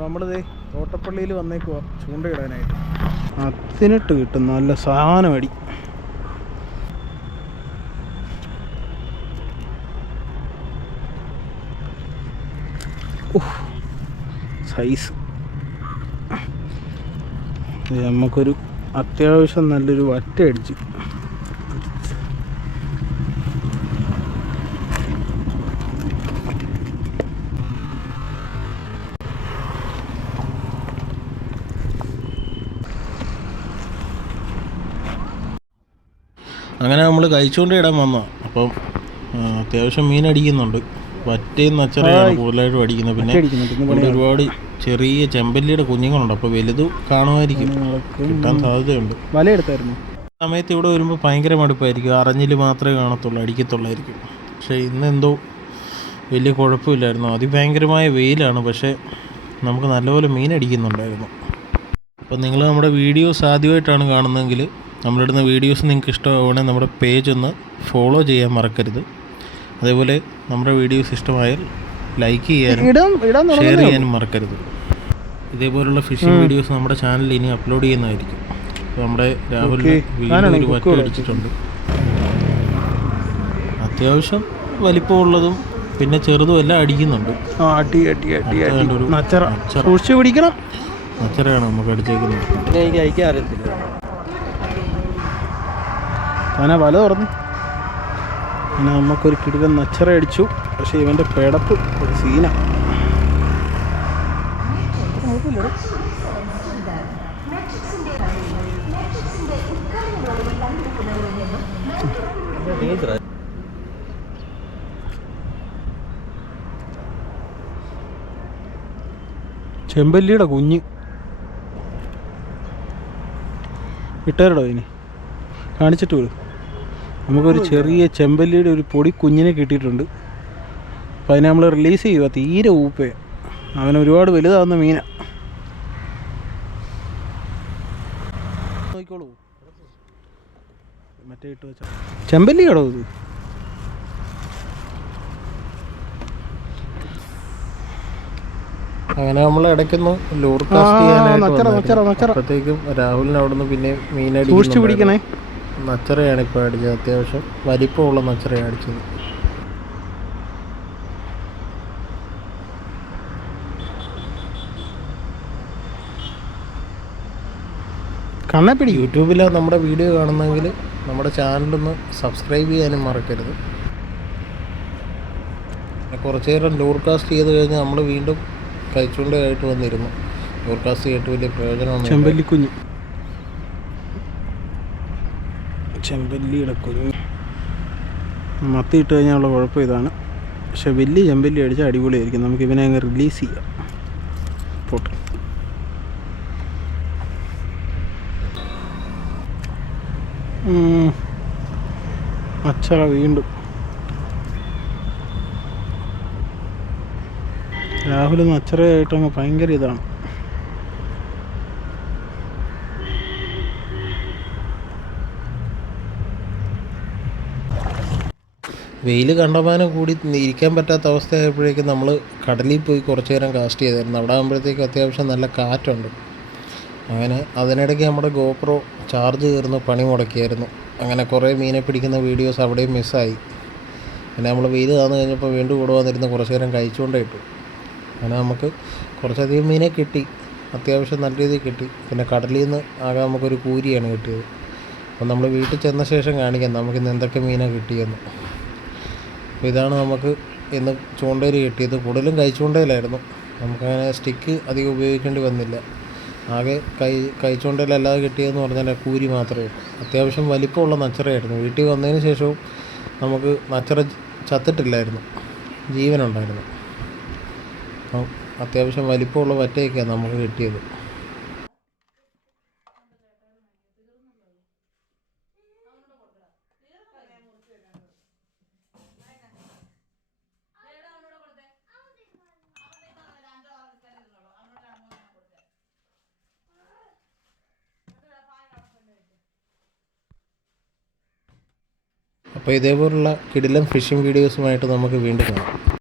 അപ്പോൾ നമ്മളിത് തോട്ടപ്പള്ളിയിൽ വന്നേക്കുക ചൂണ്ടയിടാനായിട്ട്. 18 കിട്ടും, നല്ല സാധനം അടി. സൈസ് നമുക്കൊരു അത്യാവശ്യം നല്ലൊരു വറ്റ അടിച്ച്. അങ്ങനെ നമ്മൾ കഴിച്ചുകൊണ്ട് ഇടാൻ വന്നോ. അപ്പം അത്യാവശ്യം മീൻ അടിക്കുന്നുണ്ട്. വറ്റയും നച്ചറയാണ് കൂടുതലായിട്ടും അടിക്കുന്നത്. പിന്നെ ഇവിടെ ഒരുപാട് ചെറിയ ചെമ്പല്ലിയുടെ കുഞ്ഞുങ്ങളുണ്ട്. അപ്പോൾ വലുത് കാണുമായിരിക്കും, കിട്ടാൻ സാധ്യതയുണ്ട്. വലയെടുത്തായിരുന്നു സമയത്ത് ഇവിടെ വരുമ്പോൾ ഭയങ്കര മടുപ്പായിരിക്കും. അറിഞ്ഞിൽ മാത്രമേ കാണത്തുള്ളൂ, അടിക്കത്തുള്ളായിരിക്കും. പക്ഷേ ഇന്നെന്തോ വലിയ കുഴപ്പമില്ലായിരുന്നു. അതിഭയങ്കരമായ വെയിലാണ്, പക്ഷേ നമുക്ക് നല്ലപോലെ മീൻ അടിക്കുന്നുണ്ടായിരുന്നു. അപ്പോൾ നിങ്ങൾ നമ്മുടെ വീഡിയോസ് ആദ്യമായിട്ടാണ് കാണുന്നതെങ്കിൽ നമ്മളിടുന്ന വീഡിയോസ് നിങ്ങൾക്ക് ഇഷ്ടമാവുകയാണെങ്കിൽ നമ്മുടെ പേജ് ഒന്ന് ഫോളോ ചെയ്യാൻ മറക്കരുത്. അതേപോലെ നമ്മുടെ വീഡിയോസ് ഇഷ്ടമായാൽ ലൈക്ക് ചെയ്യാനും ഷെയർ ചെയ്യാനും മറക്കരുത്. ഇതേപോലുള്ള ഫിഷിംഗ് വീഡിയോസ് നമ്മുടെ ചാനലിൽ ഇനി അപ്ലോഡ് ചെയ്യുന്നതായിരിക്കും. അപ്പോൾ നമ്മുടെ രാഹുലിന് വീണ്ടും ഒരു വറ്റ അടിച്ചിട്ടുണ്ട്. അത്യാവശ്യം വലിപ്പമുള്ളതും പിന്നെ ചെറുതും എല്ലാം അടിക്കുന്നുണ്ട്. നച്ചറയാണ് നമുക്ക് അടിച്ചേക്കുന്നത്. എനിക്ക് അയക്കാൻ അറിയത്തില്ല. അങ്ങനെ വല തുറന്നു. അങ്ങനെ നമുക്കൊരു കിടിലൻ നച്ചറ അടിച്ചു. പക്ഷേ ഇവൻ്റെ പിടപ്പ് ഒരു സീന. ചെമ്പല്ലിയുടെ കുഞ്ഞ് ഇട്ടേരടോ ഇനി കാണിച്ചിട്ട് വരും. നമുക്കൊരു ചെറിയ ചെമ്പല്ലിയുടെ ഒരു പൊടി കുഞ്ഞിനെ കിട്ടിയിട്ടുണ്ട്. അപ്പോൾ അതിനെ നമ്മൾ റിലീസ് ചെയ്യുക. തീരെ ഊപ്പേ, അവൻ ഒരുപാട് വലുതാവുന്ന മീനാ. നോക്കിക്കോളൂ, മറ്റേ ഇട്ട് വെച്ച ചെമ്പല്ലിയാടോ ഇത്. അങ്ങനെ നമ്മൾ ഇടയ്ക്കൊന്ന് ലൂർ കാസ്റ്റ് ചെയ്യാനായിട്ട് അപ്പോഴത്തേക്കും രാഹുലിന് അവിടെ നിന്ന് പിന്നെ സൂക്ഷിച്ച് പിടിക്കണേ. നച്ചറയാണ് ഇപ്പോൾ അടിച്ചത്. അത്യാവശ്യം വലിപ്പമുള്ള നച്ചറയാണ് അടിച്ചത്. കണ്ണപ്പിടി. യൂട്യൂബിൽ നമ്മുടെ വീഡിയോ കാണുന്നെങ്കിൽ നമ്മുടെ ചാനലൊന്ന് സബ്സ്ക്രൈബ് ചെയ്യാനും മറക്കരുത്. കുറച്ച് നേരം ലൂർ കാസ്റ്റ് ചെയ്ത് കഴിഞ്ഞാൽ നമ്മൾ വീണ്ടും കഴിച്ചുകൊണ്ടായിട്ട് വന്നിരുന്നു. ലൂർ കാസ്റ്റ് ചെയ്തിട്ട് വലിയ പ്രയോജനമാണ്. ചെമ്പല്ലിക്കുഞ്ഞ്, ചെമ്പല്ലിയുടെ കുഞ്ഞ് മത്തി ഇട്ട് കഴിഞ്ഞാലുള്ള കുഴപ്പം ഇതാണ്. പക്ഷെ വലിയ ചെമ്പല്ലി അടിച്ചാൽ അടിപൊളിയായിരിക്കും. നമുക്ക് ഇവനെ അങ്ങ് റിലീസ് ചെയ്യാം. പോട്ടെ. അച്ചറ വീണ്ടും. രാഹുൽ അച്ചറയായിട്ടങ്ങ് ഭയങ്കര ഇതാണ്. വെയിൽ കണ്ടമാനം കൂടി ഇരിക്കാൻ പറ്റാത്ത അവസ്ഥയായപ്പോഴേക്കും നമ്മൾ കടലിൽ പോയി കുറച്ച് നേരം കാസ്റ്റ് ചെയ്തായിരുന്നു. അവിടെ ആകുമ്പോഴത്തേക്കും അത്യാവശ്യം നല്ല കാറ്റുണ്ട്. അങ്ങനെ അതിനിടയ്ക്ക് നമ്മുടെ ഗോപ്രോ ചാർജ് കയറുന്ന പണി മുടക്കിയായിരുന്നു. അങ്ങനെ കുറേ മീനെ പിടിക്കുന്ന വീഡിയോസ് അവിടെയും മിസ്സായി. പിന്നെ നമ്മൾ വെയിൽ താന്ന് കഴിഞ്ഞപ്പോൾ വീണ്ടും കൂടെ വന്നിരുന്ന് കുറച്ച് നേരം കഴിച്ചുകൊണ്ടേ ഇട്ടു. അങ്ങനെ നമുക്ക് കുറച്ചധികം മീനെ കിട്ടി, അത്യാവശ്യം നല്ല രീതിയിൽ കിട്ടി. പിന്നെ കടലിൽ നിന്ന് ആകെ നമുക്കൊരു കൂരിയാണ് കിട്ടിയത്. അപ്പം നമ്മൾ വീട്ടിൽ ചെന്ന ശേഷം കാണിക്കാം നമുക്കിന്ന് എന്തൊക്കെ മീനാണ് കിട്ടിയെന്ന്. അപ്പോൾ ഇതാണ് നമുക്ക് ഇന്ന് ചൂണ്ടയിൽ കിട്ടിയത്. കൂടുതലും കൈച്ചൂണ്ടയിലായിരുന്നു. നമുക്കങ്ങനെ സ്റ്റിക്ക് അധികം ഉപയോഗിക്കേണ്ടി വന്നില്ല. ആകെ കൈച്ചൂണ്ടയിലല്ലാതെ കിട്ടിയതെന്ന് പറഞ്ഞാൽ കൂരി മാത്രമേ ഉള്ളൂ. അത്യാവശ്യം വലിപ്പമുള്ള നച്ചറയായിരുന്നു. വീട്ടിൽ വന്നതിന് ശേഷവും നമുക്ക് നച്ചറ ചത്തിട്ടില്ലായിരുന്നു, ജീവനുണ്ടായിരുന്നു. അപ്പം അത്യാവശ്യം വലിപ്പമുള്ള വറ്റയൊക്കെയാണ് നമുക്ക് കിട്ടിയത്. അപ്പോൾ ഇതേപോലുള്ള കിടിലൻ ഫിഷിംഗ് വീഡിയോസുമായിട്ട് നമുക്ക് വീണ്ടും കാണാം.